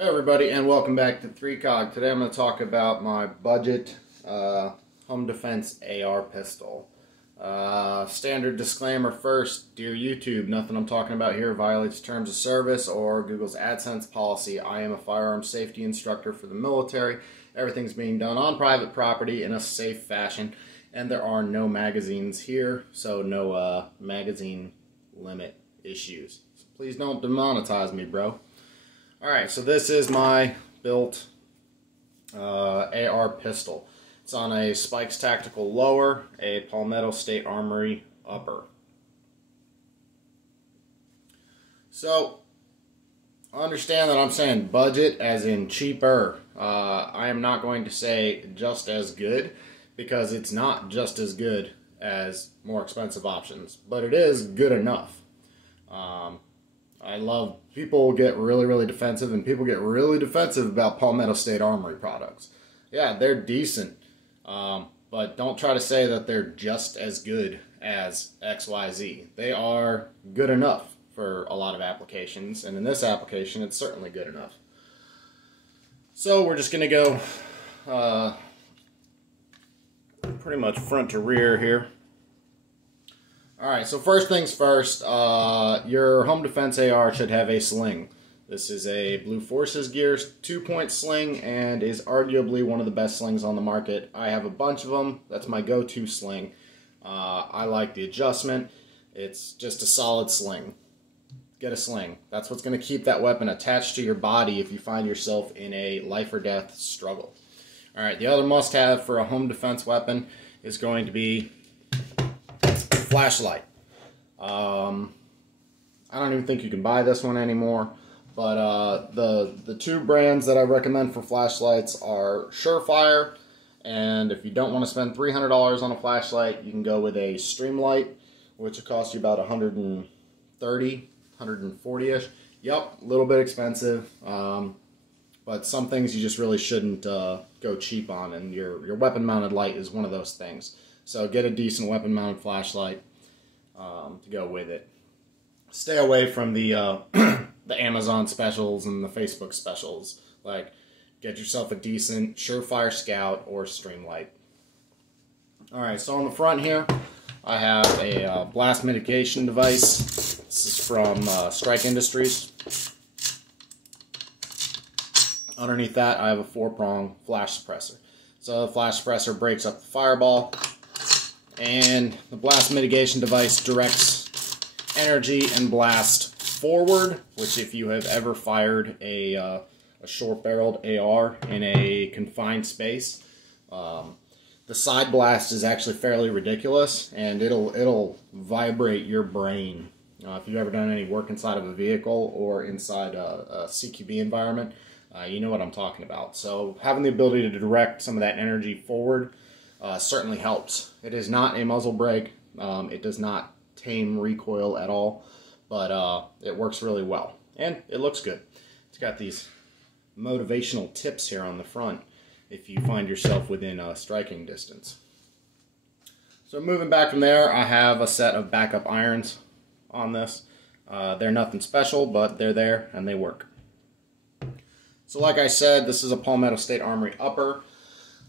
Hey everybody, and welcome back to 3COG. Today I'm going to talk about my budget home defense AR pistol. Standard disclaimer first, dear YouTube, nothing I'm talking about here violates terms of service or Google's AdSense policy. I am a firearms safety instructor for the military. Everything's being done on private property in a safe fashion, and there are no magazines here, so no magazine limit issues. So please don't demonetize me, bro. Alright, so this is my built AR pistol. It's on a Spikes Tactical lower, a Palmetto State Armory upper. So, understand that I'm saying budget as in cheaper. I am not going to say just as good, because it's not just as good as more expensive options, but it is good enough. I love, people get really defensive, and people get really defensive about Palmetto State Armory products. Yeah, they're decent, but don't try to say that they're just as good as XYZ. They are good enough for a lot of applications, and in this application, it's certainly good enough. So we're just going to go pretty much front to rear here. Alright, so first things first, your home defense AR should have a sling. This is a Blue Forces Gears 2-point sling and is arguably one of the best slings on the market. I have a bunch of them. That's my go-to sling. I like the adjustment. It's just a solid sling. Get a sling. That's what's going to keep that weapon attached to your body if you find yourself in a life or death struggle. Alright, the other must-have for a home defense weapon is going to be flashlight. I don't even think you can buy this one anymore, but the two brands that I recommend for flashlights are Surefire, and if you don't want to spend $300 on a flashlight, you can go with a Streamlight, which will cost you about $130, $140-ish. Yep, a little bit expensive, but some things you just really shouldn't go cheap on, and your weapon-mounted light is one of those things. So get a decent weapon-mounted flashlight to go with it. Stay away from the the Amazon specials and the Facebook specials. Like, get yourself a decent Surefire Scout or Streamlight. Alright, so on the front here, I have a blast mitigation device. This is from Strike Industries. Underneath that, I have a 4-prong flash suppressor. So the flash suppressor breaks up the fireball, and the blast mitigation device directs energy and blast forward, which if you have ever fired a short-barreled AR in a confined space, the side blast is actually fairly ridiculous, and it'll vibrate your brain. If you've ever done any work inside of a vehicle or inside a CQB environment, you know what I'm talking about. So having the ability to direct some of that energy forward certainly helps. It is not a muzzle brake. It does not tame recoil at all, but it works really well, and it looks good. It's got these motivational tips here on the front if you find yourself within striking distance. So moving back from there, I have a set of backup irons on this. They're nothing special, but they're there and they work. So like I said, this is a Palmetto State Armory upper.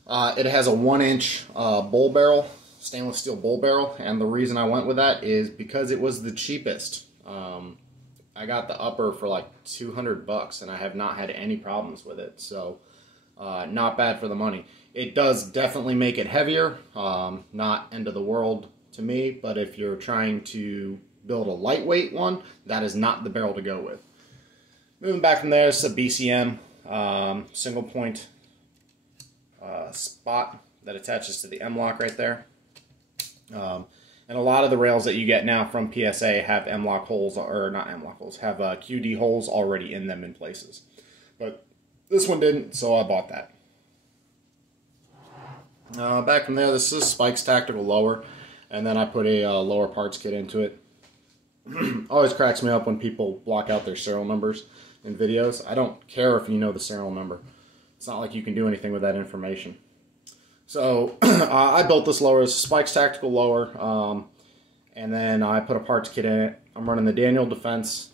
It has a 1-inch bull barrel, stainless steel bull barrel, and the reason I went with that is because it was the cheapest. I got the upper for like $200 and I have not had any problems with it, so not bad for the money. It does definitely make it heavier, not end of the world to me, but if you're trying to build a lightweight one, that is not the barrel to go with. Moving back from there, it's a BCM single point spot that attaches to the M-LOK right there. And a lot of the rails that you get now from PSA have M-LOK holes, or not M-LOK holes, have QD holes already in them in places. But this one didn't, so I bought that. Back from there, this is Spikes Tactical lower, and then I put a lower parts kit into it. Always cracks me up when people block out their serial numbers in videos. I don't care if you know the serial number. It's not like you can do anything with that information. So I built this lower as a Spikes Tactical lower, and then I put a parts kit in it. I'm running the Daniel Defense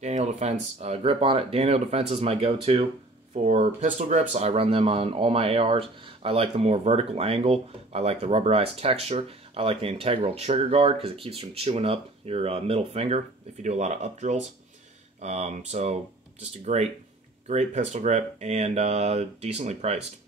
Daniel Defense grip on it. Daniel Defense is my go-to for pistol grips. I run them on all my ARs. I like the more vertical angle. I like the rubberized texture. I like the integral trigger guard because it keeps from chewing up your middle finger if you do a lot of up drills. So just a great pistol grip and decently priced.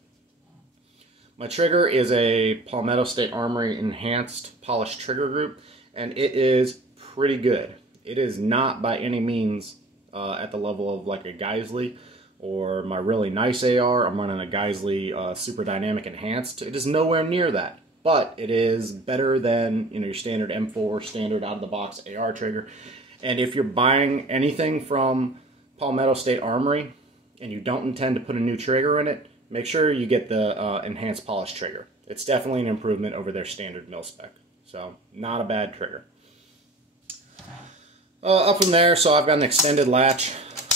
My trigger is a Palmetto State Armory Enhanced Polished Trigger Group, and it is pretty good. It is not by any means at the level of like a Geissele or my really nice AR. I'm running a Geissele Super Dynamic Enhanced. It is nowhere near that, but it is better than, you know, your standard M4 standard out of the box AR trigger. And if you're buying anything from Palmetto State Armory and you don't intend to put a new trigger in it, make sure you get the enhanced polished trigger. It's definitely an improvement over their standard mil spec. So not a bad trigger. Up from there, so I've got an extended latch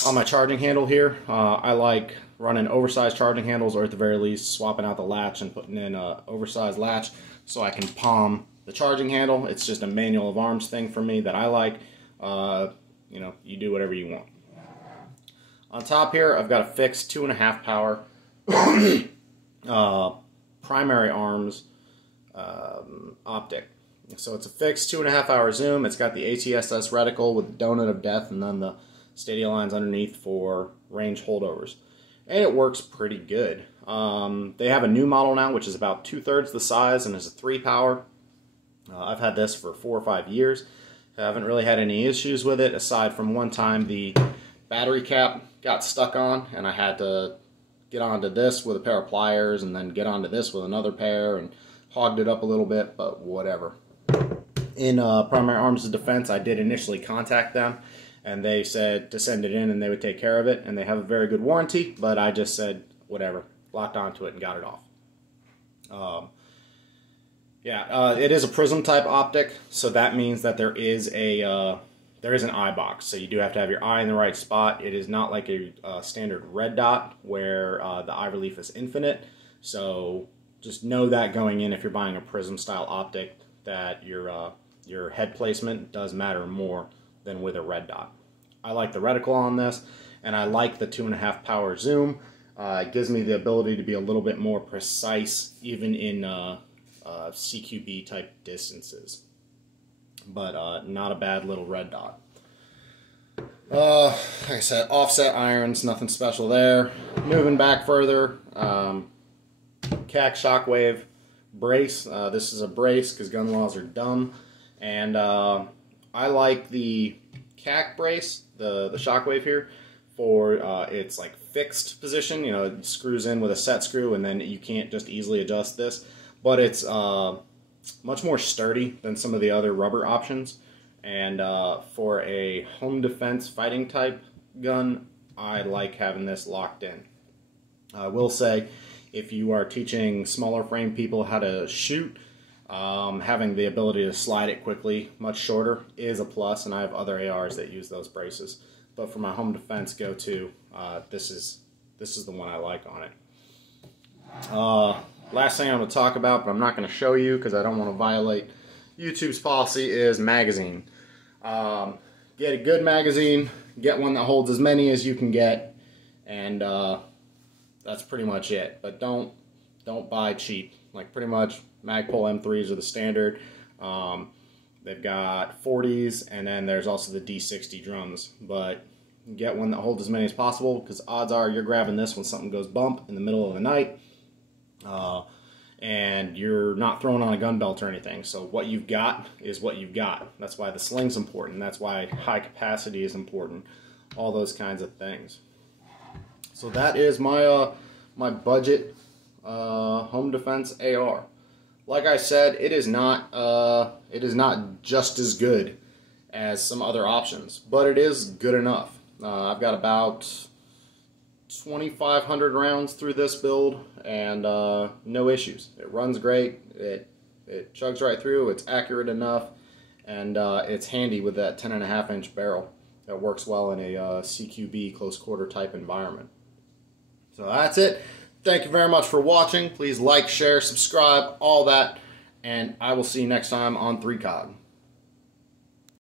on my charging handle here. I like running oversized charging handles, or at the very least swapping out the latch and putting in an oversized latch so I can palm the charging handle. It's just a manual of arms thing for me that I like. You know, you do whatever you want. On top here, I've got a fixed 2.5 power primary arms optic. So it's a fixed 2.5 hour zoom. It's got the ATSS reticle with the donut of death and then the stadia lines underneath for range holdovers. And it works pretty good. They have a new model now which is about 2/3 the size and is a 3 power. I've had this for 4 or 5 years. I haven't really had any issues with it aside from one time the battery cap got stuck on and I had to get onto this with a pair of pliers and then get onto this with another pair and hogged it up a little bit, but whatever. In Primary Arms Defense, I did initially contact them and they said to send it in and they would take care of it, and they have a very good warranty, but I just said whatever, locked onto it and got it off. It is a prism type optic, so that means that there is an eye box, so you do have to have your eye in the right spot. It is not like a standard red dot where the eye relief is infinite, so just know that going in if you're buying a prism style optic that your head placement does matter more than with a red dot. I like the reticle on this, and I like the 2.5 power zoom. It gives me the ability to be a little bit more precise even in CQB type distances. But not a bad little red dot. Like I said, offset irons, nothing special there. Moving back further, CAC Shockwave brace. This is a brace because gun laws are dumb, and I like the CAC brace, the Shockwave here, for its like fixed position. You know, it screws in with a set screw, and then you can't just easily adjust this. But it's much more sturdy than some of the other rubber options. And for a home defense fighting type gun, I like having this locked in. I will say, if you are teaching smaller frame people how to shoot, having the ability to slide it quickly, much shorter, is a plus, and I have other ARs that use those braces. But for my home defense go-to, this is the one I like on it. Last thing I'm going to talk about, but I'm not going to show you because I don't want to violate YouTube's policy, is magazine. Get a good magazine, get one that holds as many as you can get, and that's pretty much it. But don't buy cheap. Like, pretty much Magpul M3s are the standard. They've got 40s, and then there's also the D60 drums. But get one that holds as many as possible, because odds are you're grabbing this when something goes bump in the middle of the night. And you're not throwing on a gun belt or anything. So what you've got is what you've got. That's why the sling's important. That's why high capacity is important. All those kinds of things. So that is my my budget home defense AR. Like I said, it is not just as good as some other options, but it is good enough. I've got about 2,500 rounds through this build, and no issues. It runs great. It chugs right through. It's accurate enough, and it's handy with that 10.5-inch barrel that works well in a CQB close quarter type environment. So that's it. Thank you very much for watching. Please like, share, subscribe, all that, and I will see you next time on 3COG.